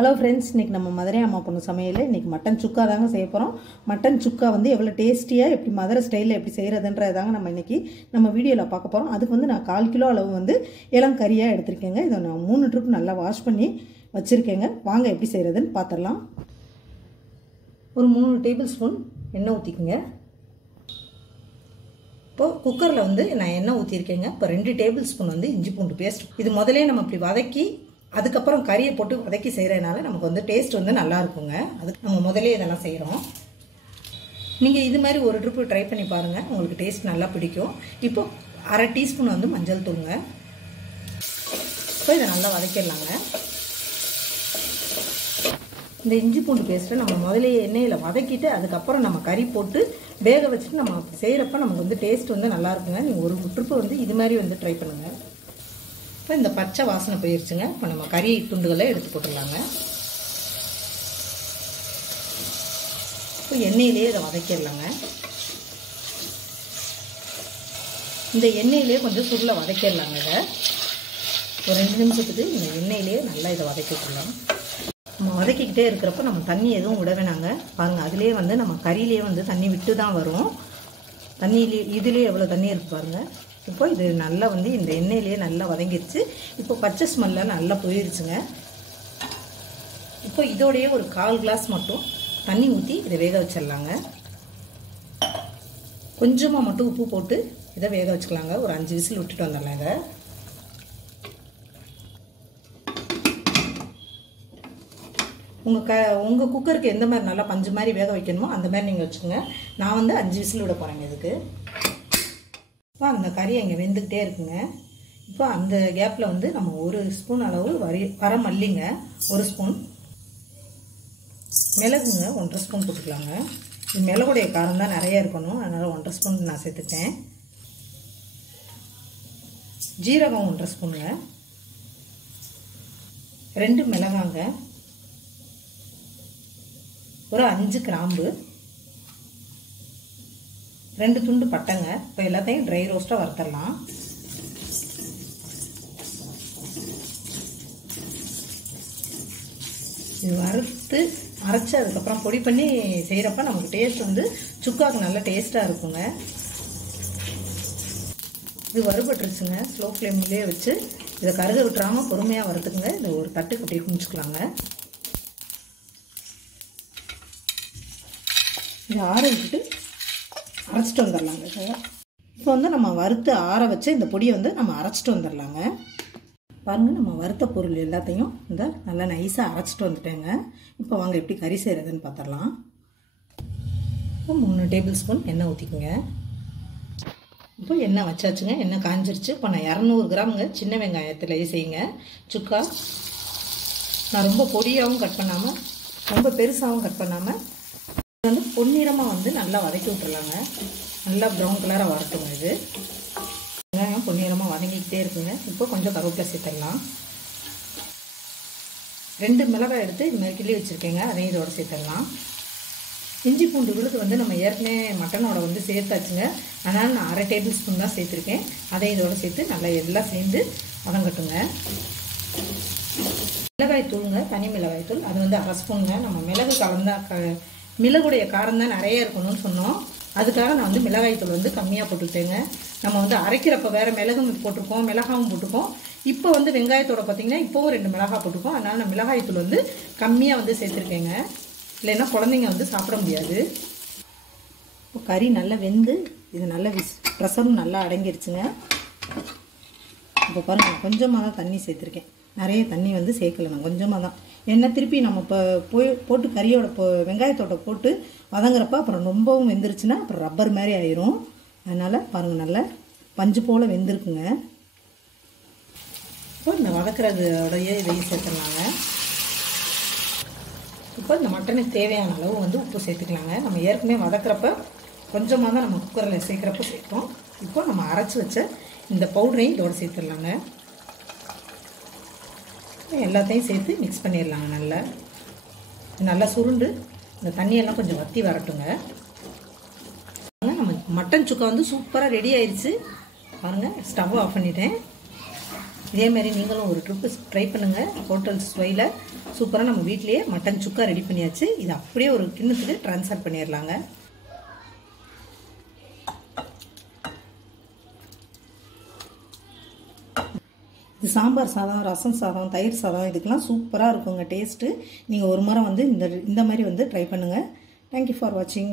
Hello friends, இன்றைக்கி நம்ம மதுரை அம்மா பொண்ணு சமையல். இன்றைக்கி மட்டன் சுக்கா தாங்க செய்ய போகிறோம். மட்டன் சுக்கா வந்து எவ்வளோ டேஸ்டியாக எப்படி மதுரை ஸ்டைலில் எப்படி செய்கிறதுன்றது தாங்க நம்ம இன்றைக்கி நம்ம வீடியோவில் பார்க்க போகிறோம். அதுக்கு வந்து நான் 1/4 கிலோ அளவு வந்து இளங்கறியாக எடுத்திருக்கேங்க. இதை நான் 3 ட்ரிப் நல்லா வாஷ் பண்ணி வச்சுருக்கேங்க. வாங்க எப்படி செய்கிறதுன்னு பார்த்துடலாம். ஒரு 3 டேபிள் ஸ்பூன் எண்ணெய் ஊற்றிக்குங்க. இப்போது குக்கரில் வந்து நான் எண்ணெய் ஊற்றிருக்கேங்க. இப்போ 2 டேபிள் ஸ்பூன் வந்து இஞ்சி பூண்டு பேஸ்ட். இது முதலே நம்ம இப்படி வதக்கி அதுக்கப்புறம் கறியை போட்டு வதக்கி செய்கிறதுனால நமக்கு வந்து டேஸ்ட் வந்து நல்லா இருக்குங்க. அதுக்கு நம்ம முதலே இதெல்லாம் செய்கிறோம். நீங்கள் இது மாதிரி ஒரு ட்ரிப்பு ட்ரை பண்ணி பாருங்கள், உங்களுக்கு டேஸ்ட் நல்லா பிடிக்கும். இப்போ 1/2 டீஸ்பூன் வந்து மஞ்சள் தூளுங்க. இப்போ இதை நல்லா வதக்கிடலாங்க. இந்த இஞ்சி பூண்டு பேஸ்ட்டை நம்ம முதலே எண்ணெயில் வதக்கிட்டு அதுக்கப்புறம் நம்ம கறி போட்டு வேக வச்சுட்டு நம்ம செய்கிறப்ப நமக்கு வந்து டேஸ்ட் வந்து நல்லா இருக்குங்க. நீங்கள் ஒரு ட்ரிப்பு வந்து இது மாதிரி வந்து ட்ரை பண்ணுங்கள். இப்போ இந்த பச்சை வாசனை போயிடுச்சுங்க. இப்போ நம்ம கறி துண்டுகளை எடுத்து போட்டுடலாங்க. இப்போ எண்ணெயிலே இதை வதக்கிடலாங்க. இந்த எண்ணெயிலே கொஞ்சம் சுருளை வதக்கிடலாங்க. இதை ஒரு 2 நிமிஷத்துக்கு இந்த எண்ணெயிலே நல்லா இதை வதக்கி விட்டுடலாம். நம்ம வதக்கிக்கிட்டே இருக்கிறப்ப நம்ம தண்ணி எதுவும் விட வேணாங்க. பாருங்கள், அதிலே வந்து நம்ம கறியிலே வந்து தண்ணி விட்டு தான் வரும். தண்ணியிலே இதுலேயே எவ்வளோ தண்ணி இருக்குது பாருங்கள். இப்போ இது நல்லா வந்து இந்த எண்ணெயிலேயே நல்லா வதங்கிடுச்சு. இப்போ பச்சை ஸ்மெல்லாம் நல்லா போயிடுச்சுங்க. இப்போ இதோடையே ஒரு 1/4 கிளாஸ் மட்டும் தண்ணி ஊற்றி இதை வேக வச்சிடலாங்க. கொஞ்சமாக மட்டும் உப்பு போட்டு இதை வேக வச்சுக்கலாங்க. ஒரு 5 விசில் விட்டுட்டு வந்துடலாம். இதை உங்கள் குக்கருக்கு எந்த மாதிரி நல்லா பஞ்சு மாதிரி வேக வைக்கணுமோ அந்த மாதிரி நீங்கள் வச்சுக்கோங்க. நான் வந்து 5 விசில் விட போகிறேங்க இதுக்கு. இப்போ அந்த கறி அங்கே வெந்துக்கிட்டே இருக்குங்க. இப்போ அந்த கேப்பில் வந்து நம்ம 1 ஸ்பூன் அளவு வர மல்லிங்க, 1 ஸ்பூன் மிளகுங்க, 1/2 ஸ்பூன் போட்டுக்கலாங்க. இது மிளகுடைய காரம் தான் நிறையா இருக்கணும், அதனால் 1/2 ஸ்பூன் நான் சேர்த்துட்டேன். ஜீரகம் 1/2 ஸ்பூனுங்க, 2 மிளகாங்க, ஒரு 5 கிராம்பு, 2 துண்டு பட்டைங்க. இப்போ எல்லாத்தையும் ட்ரை ரோஸ்ட்டாக வறுத்தரலாம். இது வறுத்து அரைச்சி அதுக்கப்புறம் பொடி பண்ணி செய்கிறப்ப நமக்கு டேஸ்ட் வந்து சுக்காவுக்கு நல்ல டேஸ்ட்டாக இருக்குங்க. இது வறுபட்டுருச்சுங்க. ஸ்லோ ஃப்ளேம்லேயே வச்சு இதை கருக விட்டுறாமல் பொறுமையாக வறுத்துக்குங்க. இதை ஒரு தட்டுக்கு அப்படியே குமிச்சுக்கலாங்க. இதை ஆற விட்டுட்டு அரைச்சிட்டு வந்துடலாங்க. இப்போ வந்து நம்ம வறுத்து ஆற வச்சு இந்த பொடியை வந்து நம்ம அரைச்சிட்டு வந்துடலாங்க. பாருங்கள், நம்ம வறுத்த பொருள் எல்லாத்தையும் இந்த நல்லா நைஸாக அரைச்சிட்டு வந்துட்டேங்க. இப்போ வாங்க எப்படி கறி செய்கிறதுன்னு பார்த்துடலாம். இப்போ 3 டேபிள் ஸ்பூன் எண்ணெய் ஊற்றிக்குங்க. இப்போ எண்ணெய் வச்சாச்சுங்க. எண்ணெய் காஞ்சிருச்சு. இப்போ நான் 200 கிராமுங்க சின்ன வெங்காயத்திலேயே செய்யுங்க சுக்கா. நான் ரொம்ப பொடியாகவும் கட் பண்ணாமல் ரொம்ப பெருசாகவும் கட் பண்ணாமல் வந்து பொன்னிறமாக வந்து நல்லா வதக்கி விட்டுறலாங்க. நல்லா ப்ரௌன் கலராக வரட்டுங்க. இது வெங்காயம் பொன்னிறமாக வதங்கிக்கிட்டே இருக்குங்க. இப்போ கொஞ்சம் கருவேப்பிலை சேர்த்துடலாம். 2 மிளகாய் எடுத்து இது மாதிரி கிள்ளி வச்சுருக்கேங்க, அதையும் இதோட சேர்த்துடலாம். இஞ்சி பூண்டு விழுது வந்து நம்ம ஏற்கனவே மட்டனோட வந்து சேர்த்தாச்சுங்க, அதனால் நான் 1/2 டேபிள் ஸ்பூன் தான் சேர்த்துருக்கேன். அதையும் இதோட சேர்த்து நல்லா எல்லாம் சேர்ந்து வதங்கட்டுங்க. மிளகாய் தூளுங்க, தனி மிளகாய் தூள், அது வந்து 1/2 ஸ்பூனுங்க. நம்ம மிளகு கலந்தா மிளகுடைய காரம் தான் நிறைய இருக்கணும்னு சொன்னோம், அதுக்காக நான் வந்து மிளகாய் தூள் வந்து கம்மியாக போட்டுக்கிட்டேங்க. நம்ம வந்து அரைக்கிறப்ப வேறு மிளகும் போட்டிருக்கோம், மிளகாவும் போட்டிருக்கோம். இப்போ வந்து வெங்காயத்தோட பார்த்திங்கன்னா இப்போவும் 2 மிளகாய் போட்டிருக்கோம், அதனால் நான் மிளகாய் தூள் வந்து கம்மியாக வந்து சேர்த்துருக்கேங்க. இல்லைன்னா குழந்தைங்க வந்து சாப்பிட முடியாது. இப்போ கறி நல்லா வெந்து இது நல்லா ப்ரெஷரும் நல்லா அடங்கிடுச்சுங்க. இப்போ பாருங்கள், கொஞ்சமாக தான் தண்ணி சேர்த்துருக்கேன், நிறைய தண்ணி வந்து சேர்க்கலைங்க, கொஞ்சமாக தான். ஏன்னா திருப்பி நம்ம இப்போ போட்டு கறியோட வெங்காயத்தோட போட்டு வதங்குறப்ப அப்புறம் ரொம்பவும் வெந்துருச்சுன்னா அப்புறம் ரப்பர் மாதிரி ஆயிரும். அதனால் பாருங்கள், நல்லா பஞ்சு போல் வெந்திருக்குங்க. இப்போ இந்த வதக்கிறதோடைய இதையும் சேர்த்துடலாங்க. இப்போ இந்த மட்டனுக்கு தேவையான அளவு வந்து உப்பு சேர்த்துக்கலாங்க. நம்ம ஏற்கனவே வதக்கிறப்ப கொஞ்சமாக தான் நம்ம குக்கரில் சேர்க்குறப்ப சேர்த்தோம். இப்போ நம்ம அரைச்சி வச்ச இந்த பவுடரையும் இதோட சேர்த்துடலாங்க. எல்லாத்தையும் சேர்த்து மிக்ஸ் பண்ணிடலாங்க. நல்லா சுருண்டு இந்த தண்ணியெல்லாம் கொஞ்சம் வற்றி வரட்டுங்க. நம்ம மட்டன் சுக்கா வந்து சூப்பராக ரெடி ஆயிடுச்சு. பாருங்கள், ஸ்டவ் ஆஃப் பண்ணிட்டேன். இதேமாரி நீங்களும் ஒரு ட்ரிப்பு ட்ரை பண்ணுங்கள். ஹோட்டல் ஸ்டைலில் சூப்பராக நம்ம வீட்டிலேயே மட்டன் சுக்கா ரெடி பண்ணியாச்சு. இது அப்படியே ஒரு கிண்ணத்துக்கு ட்ரான்ஸ்ஃபர் பண்ணிடலாங்க. இது சாம்பார் சாதம், ரசம் சாதம், தயிர் சாதம் இதுக்கெல்லாம் சூப்பராக இருக்குங்க டேஸ்ட்டு. நீங்கள் ஒரு முறை வந்து இந்த மாதிரி வந்து ட்ரை பண்ணுங்கள். தேங்க்யூ ஃபார் வாட்சிங்.